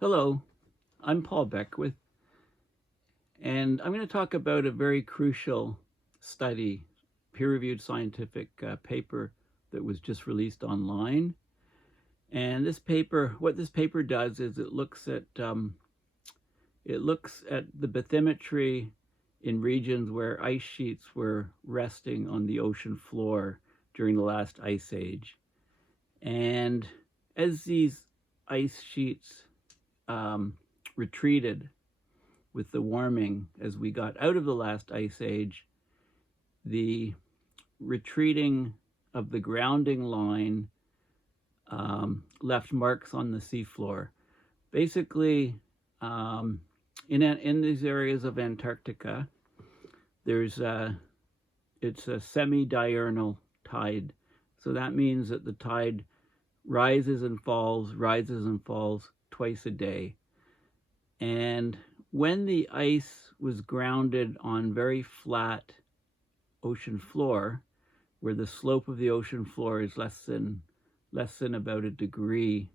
Hello, I'm Paul Beckwith, and I'm going to talk about a very crucial study, peer-reviewed scientific paper that was just released online. And this paper, what this paper does is it looks at the bathymetry in regions where ice sheets were resting on the ocean floor during the last ice age. And as these ice sheets retreated with the warming as we got out of the last ice age, the retreating of the grounding line left marks on the seafloor. Basically, in these areas of Antarctica, it's a semi-diurnal tide. So that means that the tide rises and falls twice a day. And when the ice was grounded on very flat ocean floor, where the slope of the ocean floor is less than about a degree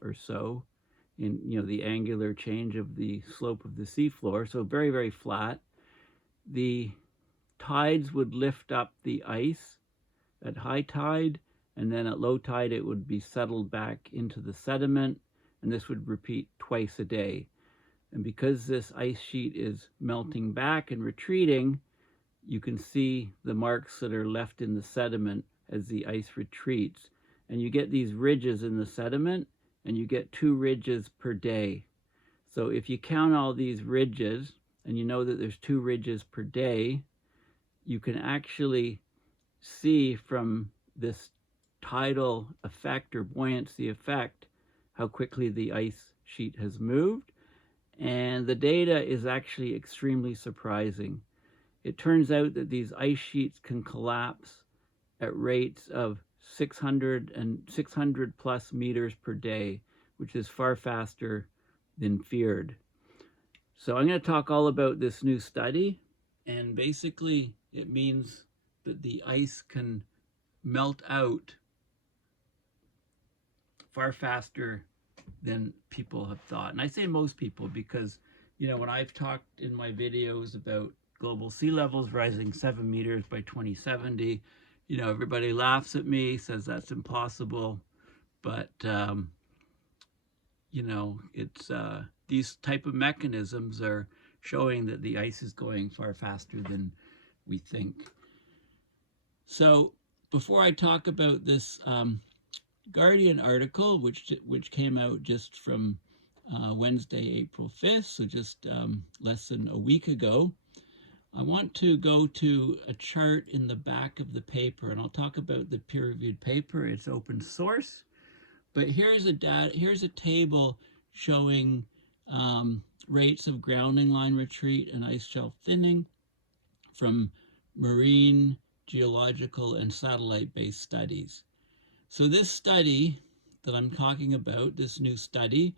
or so in the angular change of the slope of the seafloor, so very, very flat, the tides would lift up the ice at high tide, and then at low tide it would be settled back into the sediment, and this would repeat twice a day. And because this ice sheet is melting back and retreating, you can see the marks that are left in the sediment as the ice retreats. And you get these ridges in the sediment, and you get 2 ridges per day. So if you count all these ridges, and you know that there's 2 ridges per day, you can actually see from this tidal effect or buoyancy effect how quickly the ice sheet has moved. And the data is actually extremely surprising. It turns out that these ice sheets can collapse at rates of 600 plus meters per day, which is far faster than feared. So I'm going to talk all about this new study, and basically it means that the ice can melt out far faster than people have thought. And I say most people because, when I've talked in my videos about global sea levels rising 7 meters by 2070, everybody laughs at me, says that's impossible. But, it's these type of mechanisms are showing that the ice is going far faster than we think. So before I talk about this Guardian article, which came out just from Wednesday, April 5th, so just less than a week ago, I want to go to a chart in the back of the paper, and I'll talk about the peer-reviewed paper. It's open source, but here's a table showing rates of grounding line retreat and ice shelf thinning from marine, geological, and satellite-based studies. So this study that I'm talking about, this new study,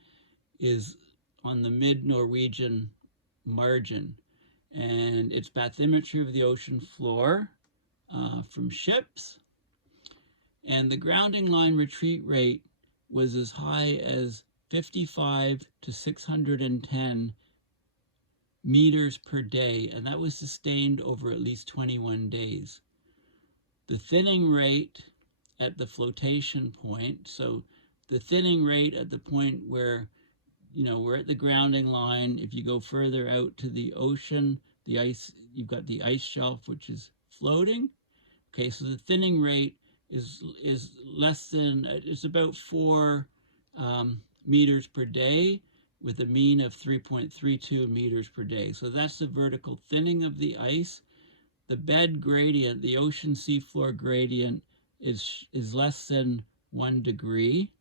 is on the mid-Norwegian margin, and it's bathymetry of the ocean floor from ships, and the grounding line retreat rate was as high as 55 to 610 meters per day, and that was sustained over at least 21 days. The thinning rate at the flotation point, so the thinning rate at the point where we're at the grounding line. If you go further out to the ocean, the ice, you've got the ice shelf which is floating. Okay, so the thinning rate is less than, it's about 4 meters per day, with a mean of 3.32 meters per day. So that's the vertical thinning of the ice. The bed gradient, the ocean seafloor gradient, is less than 1 degree.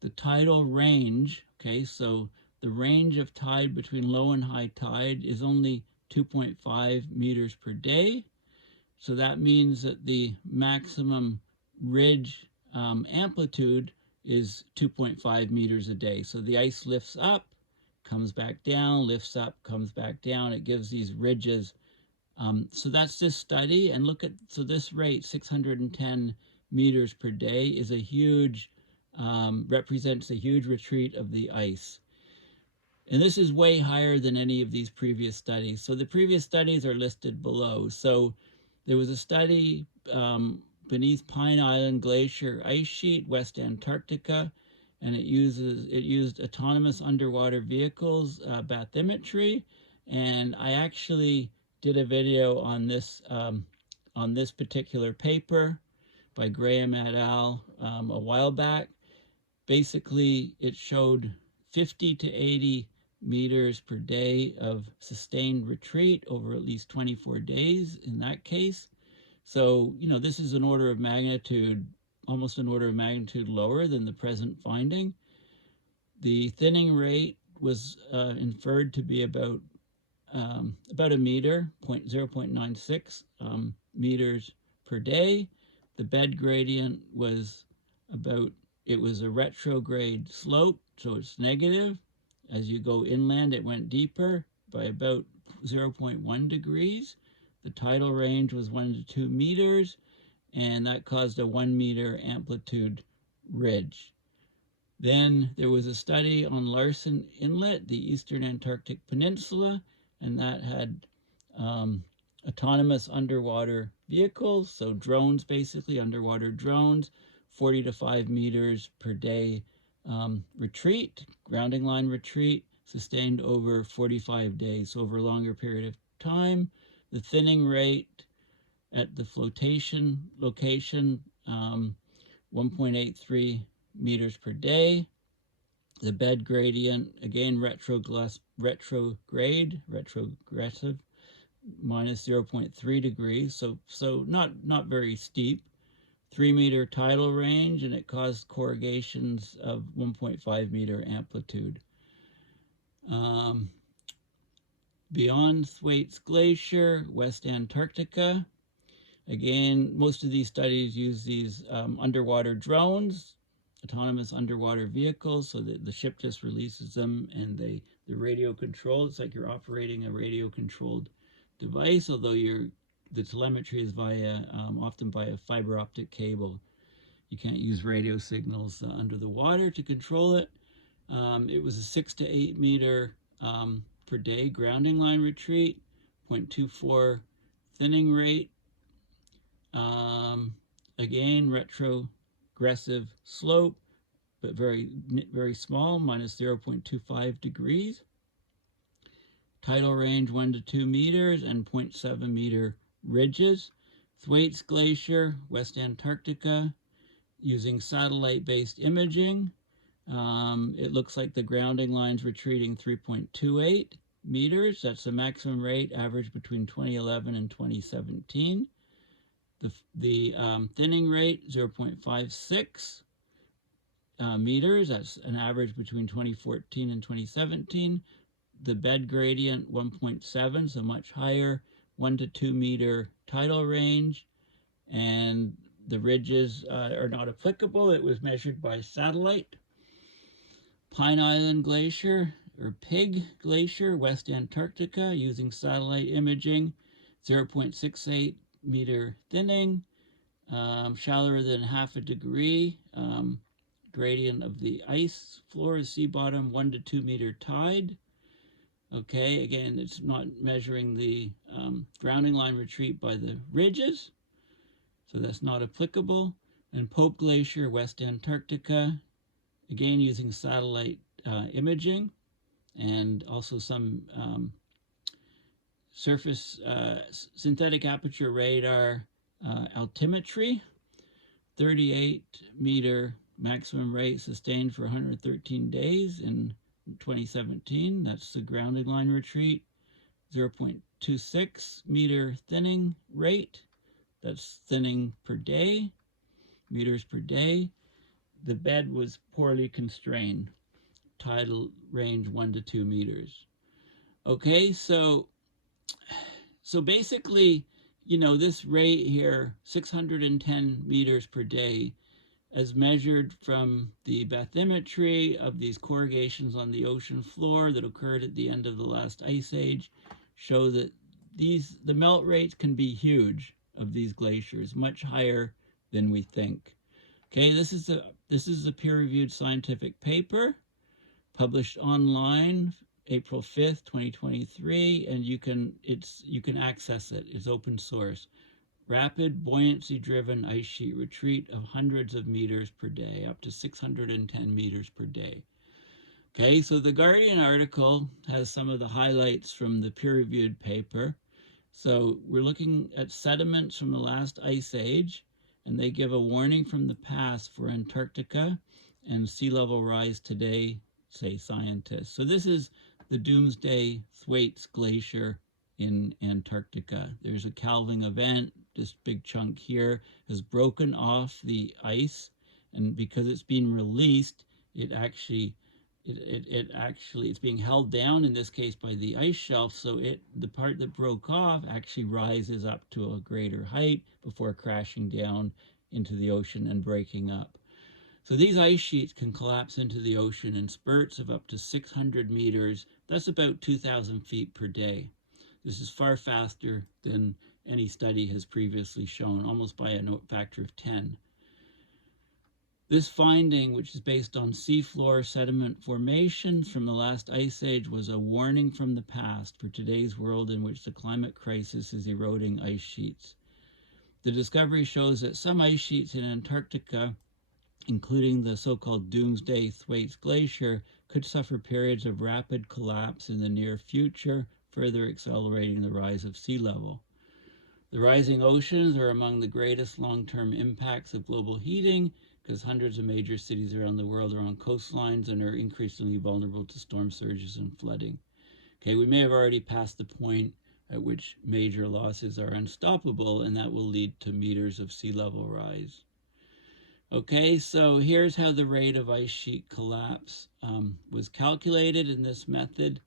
The tidal range, okay, so the range of tide between low and high tide is only 2.5 meters per day. So that means that the maximum ridge amplitude is 2.5 meters a day. So the ice lifts up, comes back down, lifts up, comes back down. It gives these ridges. So that's this study. And look at, so this rate, 610 meters per day, is a huge represents a huge retreat of the ice. And this is way higher than any of these previous studies. So the previous studies are listed below. So there was a study beneath Pine Island Glacier ice sheet, West Antarctica, and it used autonomous underwater vehicles, bathymetry, and I actually did a video on this particular paper by Graham et al. A while back. Basically, it showed 50 to 80 meters per day of sustained retreat over at least 24 days in that case. So, this is an order of magnitude, almost an order of magnitude lower than the present finding. The thinning rate was inferred to be about a meter, 0.96 meters per day. The bed gradient was it was a retrograde slope, so it's negative. As you go inland, it went deeper by about 0.1 degrees. The tidal range was 1 to 2 meters, and that caused a 1 meter amplitude ridge. Then there was a study on Larsen Inlet, the eastern Antarctic peninsula, and that had autonomous underwater vehicles, so drones, basically underwater drones, 40 to 5 meters per day retreat, grounding line retreat, sustained over 45 days, so over a longer period of time. The thinning rate at the flotation location, 1.83 meters per day. The bed gradient, again, retrogressive, minus 0.3 degrees, so not very steep. 3 meter tidal range, and it caused corrugations of 1.5 meter amplitude. Beyond Thwaites Glacier, West Antarctica. Again, most of these studies use these underwater drones, autonomous underwater vehicles, so that the ship just releases them and they're radio controlled. It's like you're operating a radio controlled device, although the telemetry is often via fiber optic cable. You can't use radio signals under the water to control it. It was a 6 to 8 meter per day grounding line retreat, 0.24 thinning rate. Again, retrogressive slope, but very, very small, minus 0.25 degrees. Tidal range 1 to 2 meters and 0.7 meter ridges. Thwaites Glacier, West Antarctica, using satellite-based imaging. It looks like the grounding line's retreating 3.28 meters. That's the maximum rate, average between 2011 and 2017. The thinning rate, 0.56 meters. That's an average between 2014 and 2017. The bed gradient, 1.7, so much higher, 1 to 2 meter tidal range. And the ridges are not applicable. It was measured by satellite. Pine Island Glacier, or Pig Glacier, West Antarctica, using satellite imaging, 0.68 meter thinning, shallower than half a degree. Gradient of the ice floor is sea bottom, 1 to 2 meter tide. Okay, again, it's not measuring the grounding line retreat by the ridges, so that's not applicable. And Pope Glacier, West Antarctica, again using satellite imaging, and also some surface synthetic aperture radar altimetry, 38 meter maximum rate sustained for 113 days in 2017. That's the grounding line retreat. 0.26 meter thinning rate. That's thinning per day, meters per day. The bed was poorly constrained. Tidal range 1 to 2 meters. Okay, so basically, this rate here, 610 meters per day, as measured from the bathymetry of these corrugations on the ocean floor that occurred at the end of the last ice age, show that the melt rates can be huge of these glaciers, much higher than we think. Okay, this is This is a peer-reviewed scientific paper published online April 5th, 2023, and you can access it. It's open source. Rapid buoyancy-driven ice sheet retreat of hundreds of meters per day, up to 610 meters per day. Okay, so the Guardian article has some of the highlights from the peer-reviewed paper. So we're looking at sediments from the last ice age, and they give a warning from the past for Antarctica and sea level rise today, say scientists. So this is the Doomsday Thwaites Glacier in Antarctica. There's a calving event. This big chunk here has broken off the ice, and because it's been released, it's being held down in this case by the ice shelf, so the part that broke off actually rises up to a greater height before crashing down into the ocean and breaking up. So these ice sheets can collapse into the ocean in spurts of up to 600 meters. That's about 2,000 feet per day. This is far faster than any study has previously shown, almost by a factor of 10. This finding, which is based on seafloor sediment formations from the last ice age, was a warning from the past for today's world in which the climate crisis is eroding ice sheets. The discovery shows that some ice sheets in Antarctica, including the so-called Doomsday Thwaites Glacier, could suffer periods of rapid collapse in the near future, further accelerating the rise of sea level. The rising oceans are among the greatest long-term impacts of global heating, because hundreds of major cities around the world are on coastlines and are increasingly vulnerable to storm surges and flooding. Okay, we may have already passed the point at which major losses are unstoppable, and that will lead to meters of sea level rise. Okay, so here's how the rate of ice sheet collapse was calculated in this method.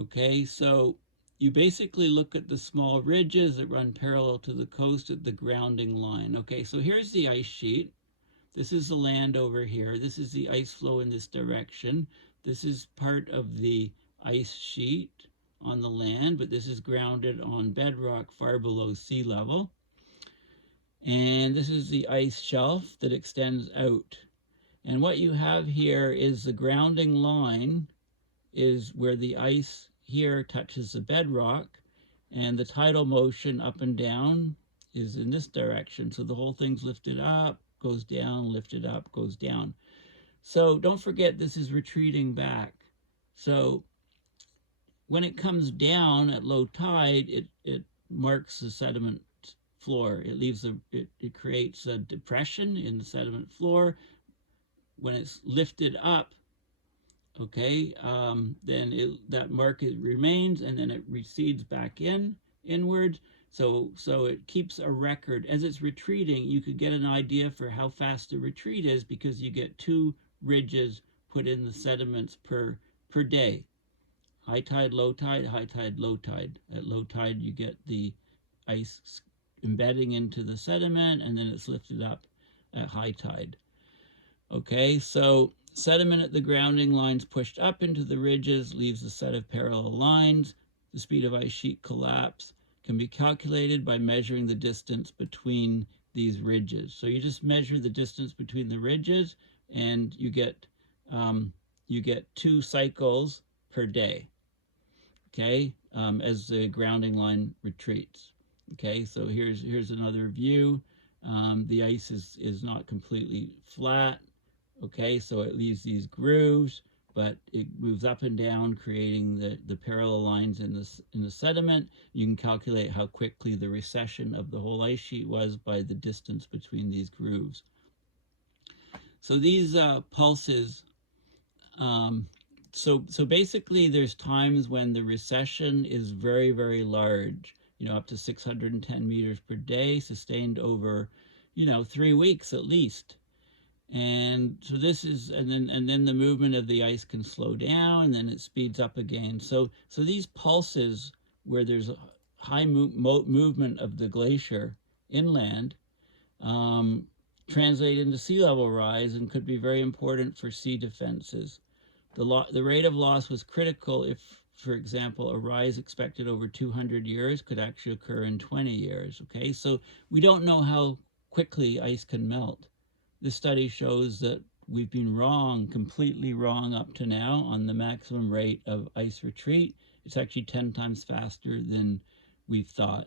Okay, so you basically look at the small ridges that run parallel to the coast at the grounding line. Okay, so here's the ice sheet. This is the land over here. This is the ice flow in this direction. This is part of the ice sheet on the land, but this is grounded on bedrock far below sea level. And this is the ice shelf that extends out. And what you have here is the grounding line is where the ice here touches the bedrock, and the tidal motion up and down is in this direction. So the whole thing's lifted up, goes down, lifted up, goes down. So don't forget this is retreating back. So when it comes down at low tide, it marks the sediment floor. It creates a depression in the sediment floor. When it's lifted up, okay, then that mark remains, and then it recedes back inward. So it keeps a record. As it's retreating, you could get an idea for how fast the retreat is because you get 2 ridges put in the sediments per day. High tide, low tide, high tide, low tide. At low tide, you get the ice embedding into the sediment, and then it's lifted up at high tide. Okay, so sediment at the grounding lines pushed up into the ridges leaves a set of parallel lines. The speed of ice sheet collapse can be calculated by measuring the distance between these ridges. So you just measure the distance between the ridges, and you get 2 cycles per day, okay, as the grounding line retreats. Okay, so here's another view. The ice is not completely flat. Okay, so it leaves these grooves, but it moves up and down, creating the parallel lines in the sediment. You can calculate how quickly the recession of the whole ice sheet was by the distance between these grooves. So these pulses, so basically there's times when the recession is very, very large, up to 610 meters per day, sustained over, 3 weeks at least. And so this is, and then the movement of the ice can slow down, and then it speeds up again. So these pulses where there's a high movement of the glacier inland translate into sea level rise and could be very important for sea defenses. The rate of loss was critical if, for example, a rise expected over 200 years could actually occur in 20 years. Okay, so we don't know how quickly ice can melt. this study shows that we've been wrong, completely wrong up to now on the maximum rate of ice retreat. It's actually 10 times faster than we've thought.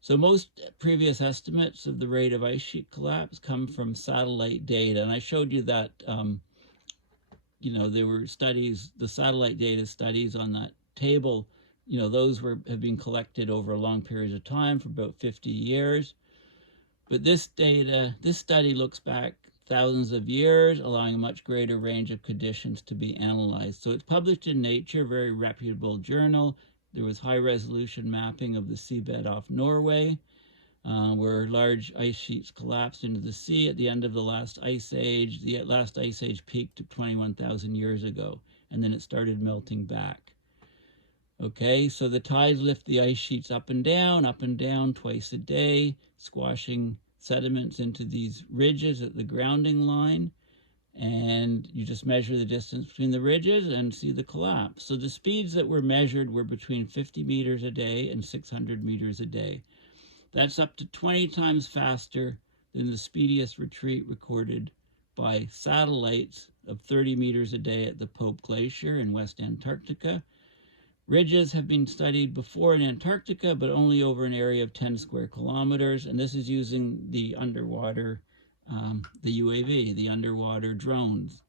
So most previous estimates of the rate of ice sheet collapse come from satellite data. And I showed you that, there were studies, the satellite data studies on that table, those have been collected over a long period of time for about 50 years. But this study looks back thousands of years, allowing a much greater range of conditions to be analyzed. So it's published in Nature, very reputable journal. There was high-resolution mapping of the seabed off Norway, where large ice sheets collapsed into the sea at the end of the last ice age. The last ice age peaked 21,000 years ago, and then it started melting back. Okay, so the tides lift the ice sheets up and down twice a day, squashing sediments into these ridges at the grounding line. And you just measure the distance between the ridges and see the collapse. So the speeds that were measured were between 50 meters a day and 600 meters a day. That's up to 20 times faster than the speediest retreat recorded by satellites of 30 meters a day at the Pope Glacier in West Antarctica. Ridges have been studied before in Antarctica, but only over an area of 10 square kilometers, and this is using the underwater, the UAV, the underwater drones.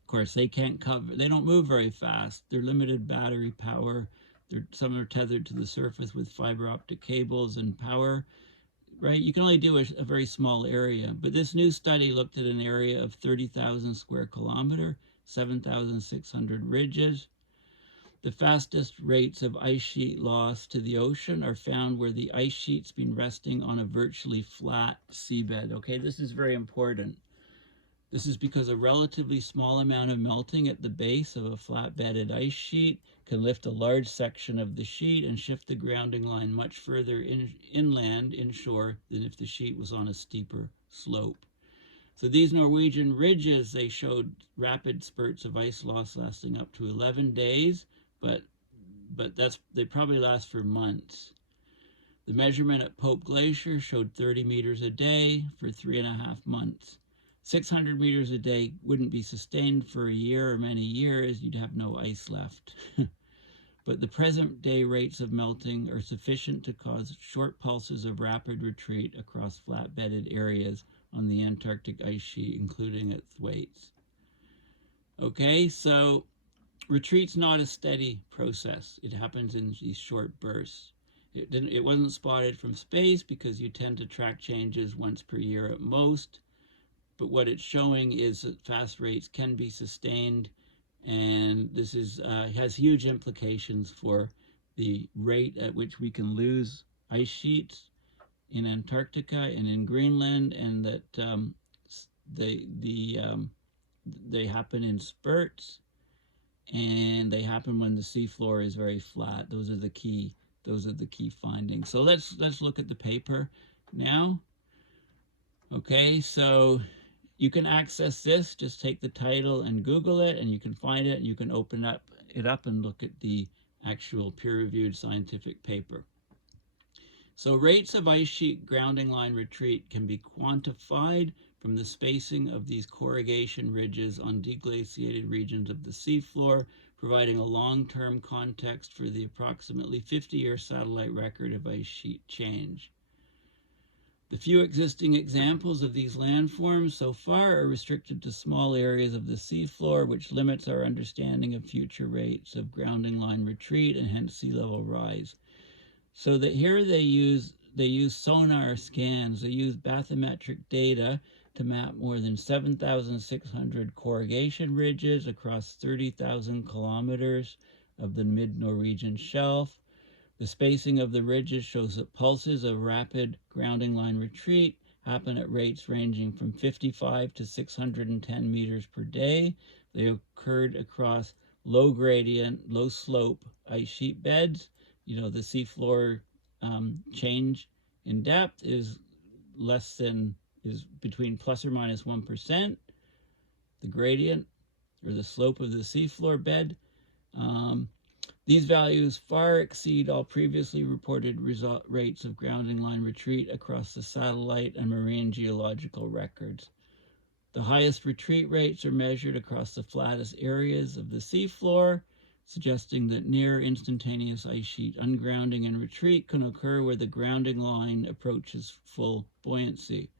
Of course, they don't move very fast. They're limited battery power. Some are tethered to the surface with fiber optic cables and power, right? You can only do a very small area, but this new study looked at an area of 30,000 square kilometer, 7,600 ridges. The fastest rates of ice sheet loss to the ocean are found where the ice sheet's been resting on a virtually flat seabed. Okay, this is very important. This is because a relatively small amount of melting at the base of a flat-bedded ice sheet can lift a large section of the sheet and shift the grounding line much further inland, inshore, than if the sheet was on a steeper slope. So these Norwegian ridges, they showed rapid spurts of ice loss lasting up to 11 days, but they probably last for months. The measurement at Pope Glacier showed 30 meters a day for 3.5 months. 600 meters a day wouldn't be sustained for a year or many years. You'd have no ice left. But the present day rates of melting are sufficient to cause short pulses of rapid retreat across flat-bedded areas on the Antarctic ice sheet, including at Thwaites. Okay, so retreat's not a steady process. It happens in these short bursts. It wasn't spotted from space because you tend to track changes once per year at most. But what it's showing is that fast rates can be sustained, and this has huge implications for the rate at which we can lose ice sheets in Antarctica and in Greenland, and that they happen in spurts, and they happen when the seafloor is very flat. Those are the key findings. So let's look at the paper now. Okay, so you can access this, just take the title and Google it, and you can find it, and you can open it up and look at the actual peer-reviewed scientific paper. So rates of ice sheet grounding line retreat can be quantified from the spacing of these corrugation ridges on deglaciated regions of the seafloor, providing a long-term context for the approximately 50-year satellite record of ice sheet change. The few existing examples of these landforms so far are restricted to small areas of the seafloor, which limits our understanding of future rates of grounding line retreat and hence sea level rise. So that here they use sonar scans. They use bathymetric data to map more than 7,600 corrugation ridges across 30,000 kilometers of the mid-Norwegian shelf. The spacing of the ridges shows that pulses of rapid grounding line retreat happen at rates ranging from 55 to 610 meters per day. They occurred across low gradient, low slope ice sheet beds. The seafloor change in depth is between plus or minus 1%. The gradient or the slope of the seafloor bed. These values far exceed all previously reported rates of grounding line retreat across the satellite and marine geological records. The highest retreat rates are measured across the flattest areas of the seafloor, suggesting that near instantaneous ice sheet ungrounding and retreat can occur where the grounding line approaches full buoyancy.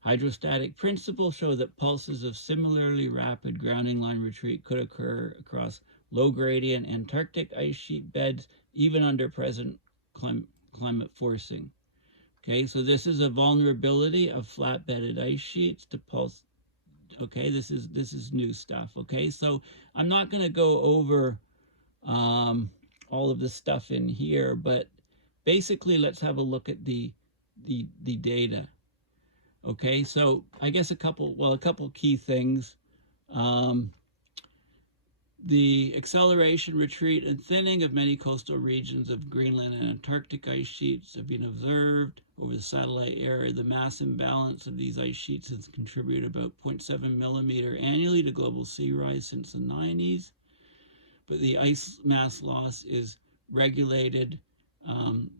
Hydrostatic principles show that pulses of similarly rapid grounding line retreat could occur across low gradient Antarctic ice sheet beds, even under present climate forcing. Okay, so this is a vulnerability of flat bedded ice sheets to pulse. Okay, this is new stuff. Okay, so I'm not going to go over all of this stuff in here, but basically let's have a look at the data. Okay, so I guess a couple key things. The acceleration, retreat, and thinning of many coastal regions of Greenland and Antarctic ice sheets have been observed over the satellite area. The mass imbalance of these ice sheets has contributed about 0.7 millimeter annually to global sea rise since the 90s. But the ice mass loss is regulated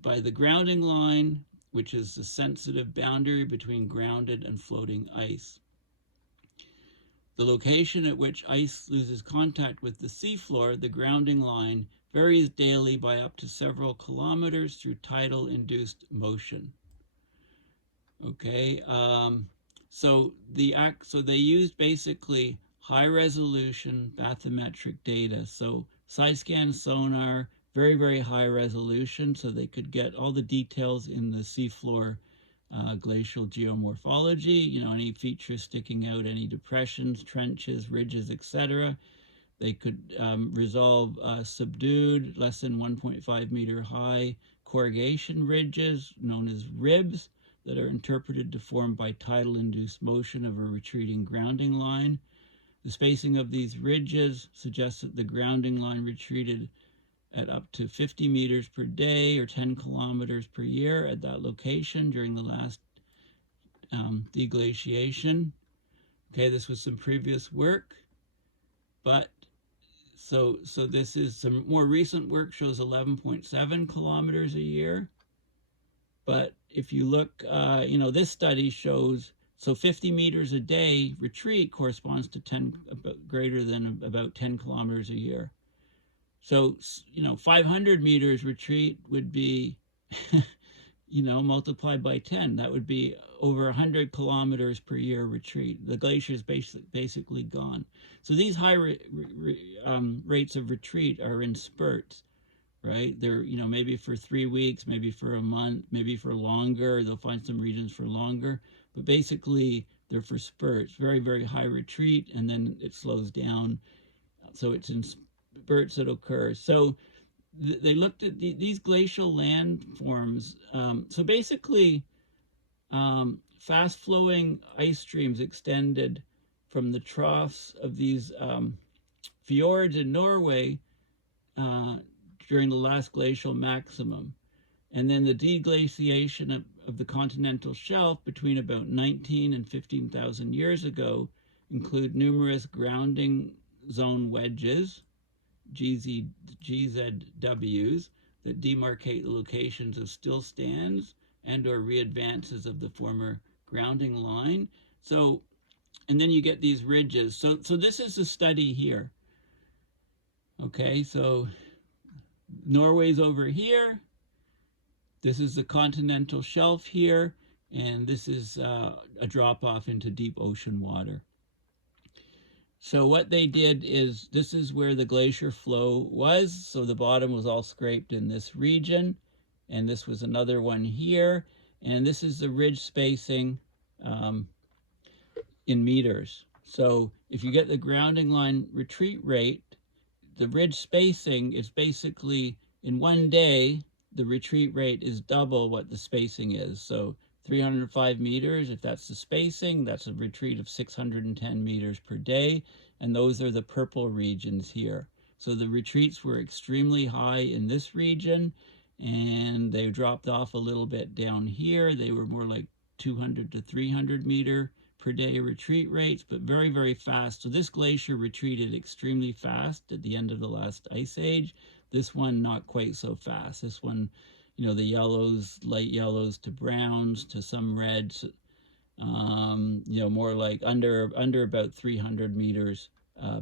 by the grounding line, which is the sensitive boundary between grounded and floating ice. The location at which ice loses contact with the seafloor, the grounding line, varies daily by up to several kilometers through tidal-induced motion. Okay, so they used basically high-resolution bathymetric data. So side-scan sonar, very, very high resolution, so they could get all the details in the seafloor glacial geomorphology, any features sticking out, any depressions, trenches, ridges, etc. They could resolve subdued, less than 1.5 meter high corrugation ridges, known as ribs, that are interpreted to form by tidal-induced motion of a retreating grounding line. The spacing of these ridges suggests that the grounding line retreated at up to 50 meters per day or 10 kilometers per year at that location during the last deglaciation. Okay, this was some previous work, but so this is some more recent work, shows 11.7 kilometers a year. But if you look, this study shows, so 50 meters a day retreat corresponds to greater than about 10 kilometers a year. So, 500 meters retreat would be, multiplied by 10. That would be over 100 kilometers per year retreat. The glacier is basically gone. So these high rates of retreat are in spurts, right? They're, maybe for 3 weeks, maybe for a month, maybe for longer. They'll find some regions for longer. But basically, they're for spurts. Very, very high retreat, and then it slows down. So it's in spurts that occur. So they looked at these glacial landforms. So basically, fast-flowing ice streams extended from the troughs of these fjords in Norway during the last glacial maximum. And then the deglaciation of the continental shelf between about 19 and 15,000 years ago include numerous grounding zone wedges, GZWs, that demarcate the locations of still stands and or readvances of the former grounding line. So, and then you get these ridges. So this is the study here. Okay, so Norway's over here. This is the continental shelf here, and this is a drop-off into deep ocean water. So what they did is, this is where the glacier flow was. So the bottom was all scraped in this region, and this was another one here. And this is the ridge spacing in meters. So if you get the grounding line retreat rate, the ridge spacing is basically, in one day, the retreat rate is double what the spacing is. So 305 meters, if that's the spacing, that's a retreat of 610 meters per day. And those are the purple regions here. So the retreats were extremely high in this region, and they dropped off a little bit down here. They were more like 200 to 300 meter per day retreat rates, but very, very fast. So this glacier retreated extremely fast at the end of the last ice age. This one, not quite so fast. This one, the yellows, light yellows to browns to some reds, You know, more like under about 300 meters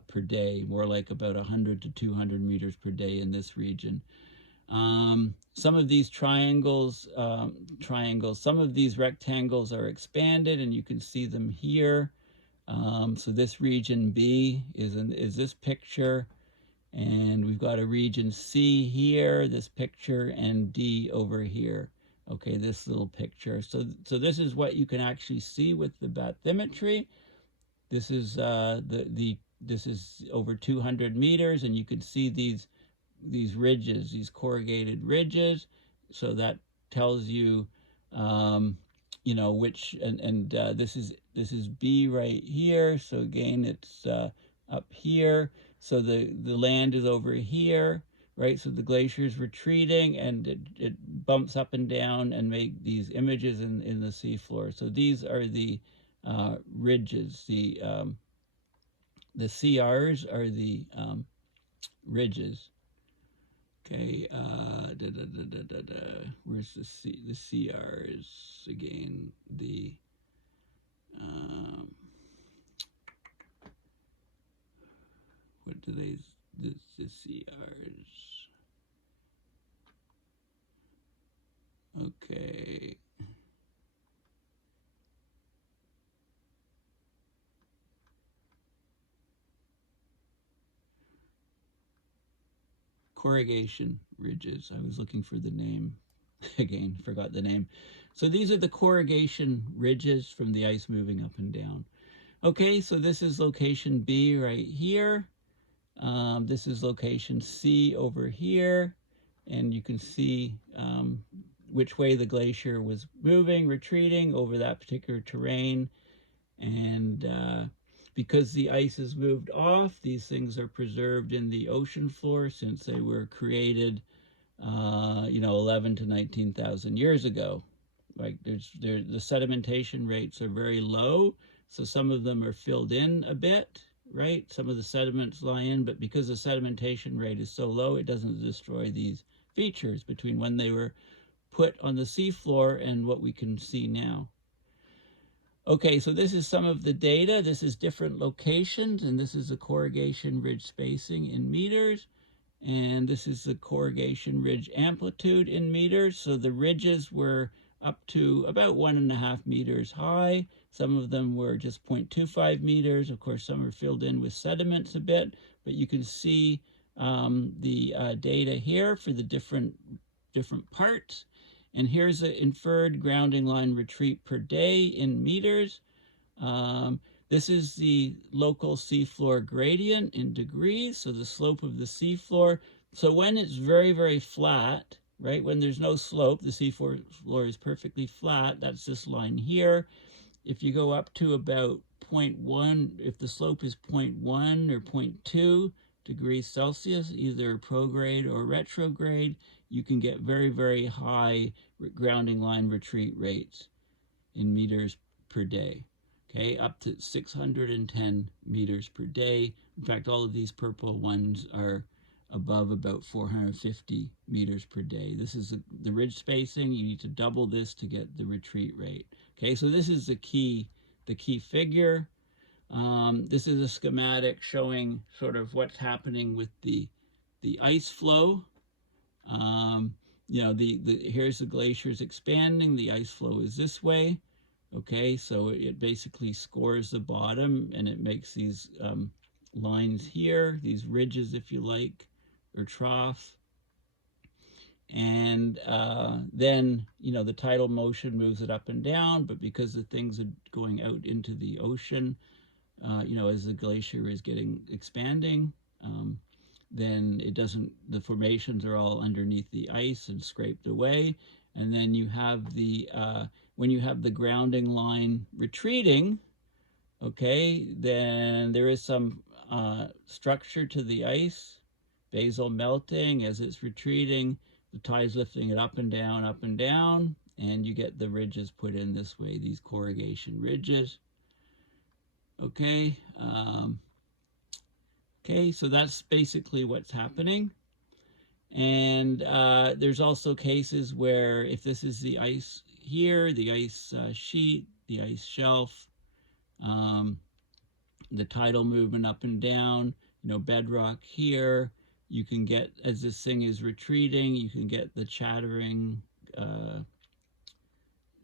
per day, more like about 100 to 200 meters per day in this region. Some of these triangles, some of these rectangles are expanded, and you can see them here. So this region B is this picture, and we've got a region C here, this picture, and D over here. Okay, this little picture. So this is what you can actually see with the bathymetry. This is this is over 200 meters, and you can see these ridges, these corrugated ridges. So that tells you, you know, which, and this is B right here. So again, it's up here. So the land is over here, right? So the glacier is retreating, and it bumps up and down and make these images in the seafloor. So these are the ridges. The CRs are the ridges. Okay, where's the CRs again? The what do they? The CRs. Okay. Corrugation ridges. I was looking for the name. Again, forgot the name. So these are the corrugation ridges from the ice moving up and down. Okay, so this is location B right here. This is location C over here. And you can see which way the glacier was moving, retreating over that particular terrain. And because the ice has moved off, these things are preserved in the ocean floor since they were created, you know, 11 to 19,000 years ago. Like the sedimentation rates are very low, so some of them are filled in a bit, right? Some of the sediments lie in, but because the sedimentation rate is so low, it doesn't destroy these features between when they were put on the seafloor and what we can see now. Okay, so this is some of the data. This is different locations, and this is the corrugation ridge spacing in meters, and this is the corrugation ridge amplitude in meters. So the ridges were up to about 1.5 meters high. Some of them were just 0.25 meters. Of course, some are filled in with sediments a bit, but you can see the data here for the different parts. And here's the inferred grounding line retreat per day in meters. This is the local seafloor gradient in degrees, so the slope of the seafloor. So when it's very, very flat, right, when there's no slope, the seafloor is perfectly flat. That's this line here. If you go up to about 0.1, if the slope is 0.1 or 0.2 degrees Celsius, either prograde or retrograde, you can get very, very high grounding line retreat rates in meters per day. Okay, up to 610 meters per day. In fact, all of these purple ones are above about 450 meters per day. This is the ridge spacing. You need to double this to get the retreat rate. Okay, so this is the key figure. This is a schematic showing sort of what's happening with the ice flow. You know, here's the glaciers expanding. The ice flow is this way. Okay, so it basically scores the bottom, and it makes these lines here, these ridges, if you like, or trough. And then, you know, the tidal motion moves it up and down, but because the things are going out into the ocean, you know, as the glacier is expanding, then it doesn't, the formations are all underneath the ice and scraped away. And then you have the, when you have the grounding line retreating, okay, then there is some structure to the ice, basal melting as it's retreating, the tide's lifting it up and down, and you get the ridges put in this way, these corrugation ridges. Okay, okay, so that's basically what's happening. And there's also cases where if this is the ice here, the ice sheet, the ice shelf, the tidal movement up and down, bedrock here. You can get, as this thing is retreating, you can get the chattering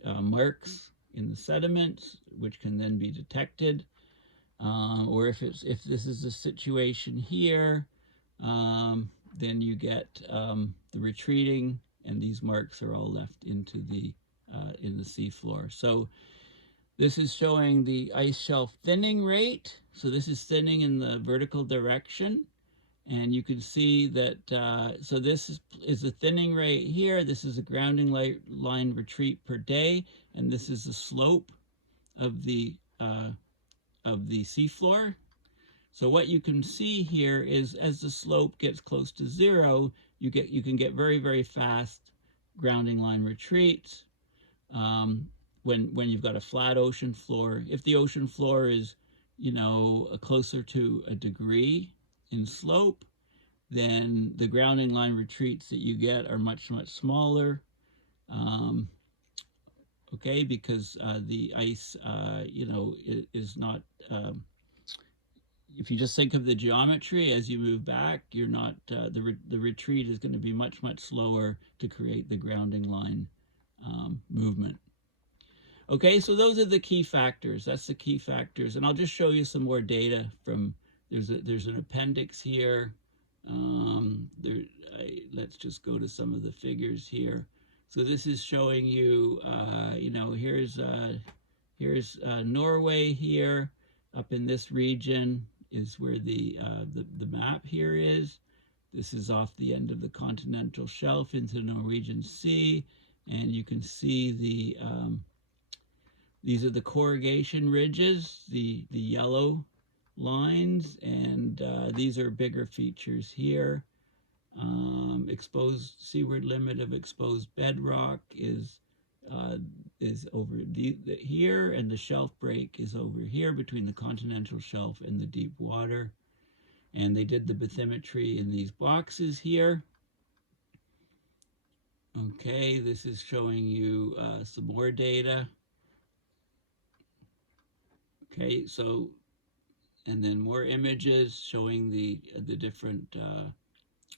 marks in the sediments, which can then be detected. Or if this is the situation here, then you get the retreating, and these marks are all left into the in the seafloor. So this is showing the ice shelf thinning rate. So this is thinning in the vertical direction. And you can see that, so this is the thinning rate here. This is a grounding line retreat per day. And this is the slope of the seafloor. So what you can see here is as the slope gets close to zero, you can get very, very fast grounding line retreats. When you've got a flat ocean floor, if the ocean floor is, closer to a degree in slope, then the grounding line retreats that you get are much, much smaller. Okay, because the ice, is not, if you just think of the geometry as you move back, you're not, the retreat is going to be much, much slower to create the grounding line movement. Okay, so those are the key factors. That's the key factors. And I'll just show you some more data from, there's an appendix here. Let's just go to some of the figures here. So this is showing you, here's Norway here. Up in this region is where the map here is. This is off the end of the continental shelf into the Norwegian Sea. And you can see these are the corrugation ridges, the yellow lines, and these are bigger features here. Exposed seaward limit of exposed bedrock is over here, and the shelf break is over here between the continental shelf and the deep water. And they did the bathymetry in these boxes here. Okay, this is showing you some more data. Okay, so, and then more images showing the different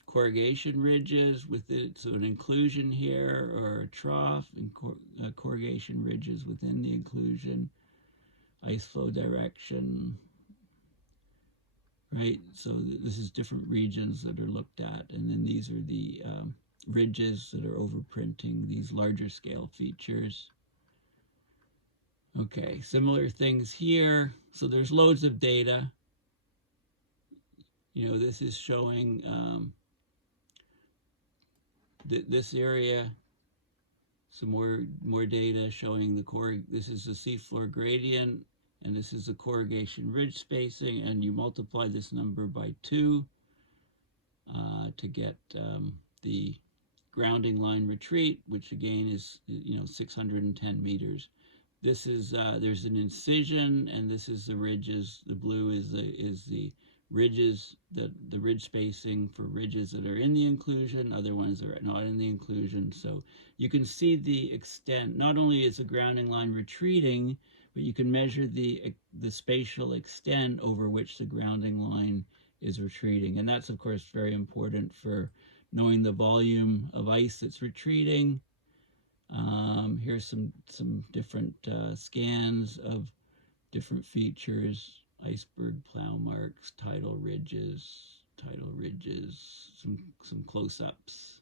corrugation ridges within, so an inclusion here or a trough, and corrugation ridges within the inclusion, ice flow direction, right? So this is different regions that are looked at, and then these are the ridges that are overprinting these larger scale features. Okay, similar things here. So there's loads of data. This is showing this area, some more data showing this is the seafloor gradient, and this is the corrugation ridge spacing, and you multiply this number by 2 to get the grounding line retreat, which again is 610 meters. This is there's an incision, and this is the ridges. The blue is the ridges, the ridge spacing for ridges that are in the inclusion. Other ones are not in the inclusion. So you can see the extent. Not only is the grounding line retreating, but you can measure the spatial extent over which the grounding line is retreating, and that's of course very important for knowing the volume of ice that's retreating. Here's some different scans of different features: iceberg plow marks, tidal ridges, some close-ups,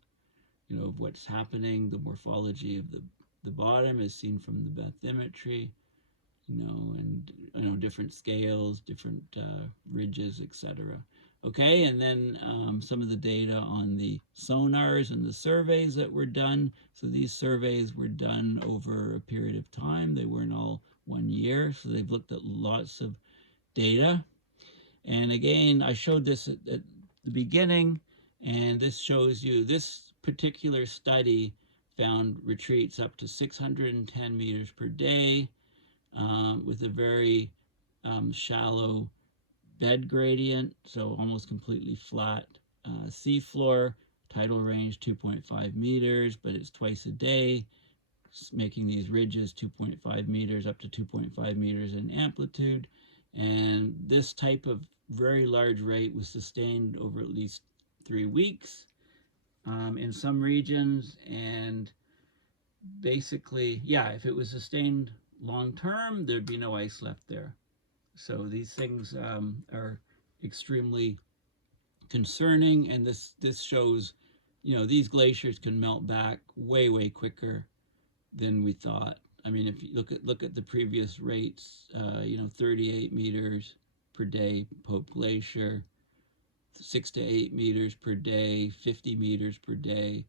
of what's happening. The morphology of the bottom is seen from the bathymetry, and different scales, different ridges, etc. Okay, and then some of the data on the sonars and the surveys that were done. So these surveys were done over a period of time. They weren't all 1 year, so they've looked at lots of data. And again, I showed this at the beginning, and this shows you this particular study found retreats up to 610 meters per day with a very shallow bed gradient, so almost completely flat seafloor, tidal range 2.5 meters, but it's twice a day, making these ridges 2.5 meters up to 2.5 meters in amplitude. And this type of very large rate was sustained over at least 3 weeks in some regions. And basically, yeah, if it was sustained long term, there'd be no ice left there. So these things are extremely concerning, and this shows, these glaciers can melt back way quicker than we thought. I mean, if you look at the previous rates, 38 meters per day, Pope Glacier, 6 to 8 meters per day, 50 meters per day.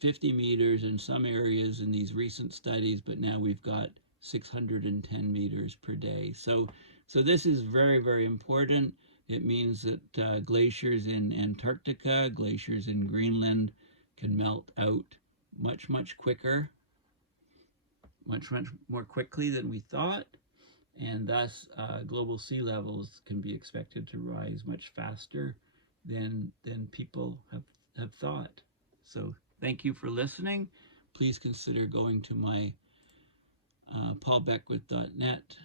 50 meters in some areas in these recent studies, but now we've got 610 meters per day. So this is very important. It means that glaciers in Antarctica, glaciers in Greenland can melt out much quicker, much more quickly than we thought, and thus global sea levels can be expected to rise much faster than people have thought. So thank you for listening. Please consider going to my paulbeckwith.net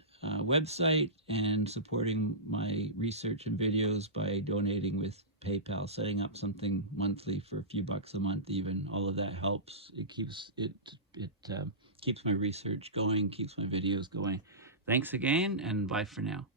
website and supporting my research and videos by donating with PayPal, setting up something monthly for a few bucks a month even. All of that helps. It keeps keeps my research going, keeps my videos going. Thanks again, and bye for now.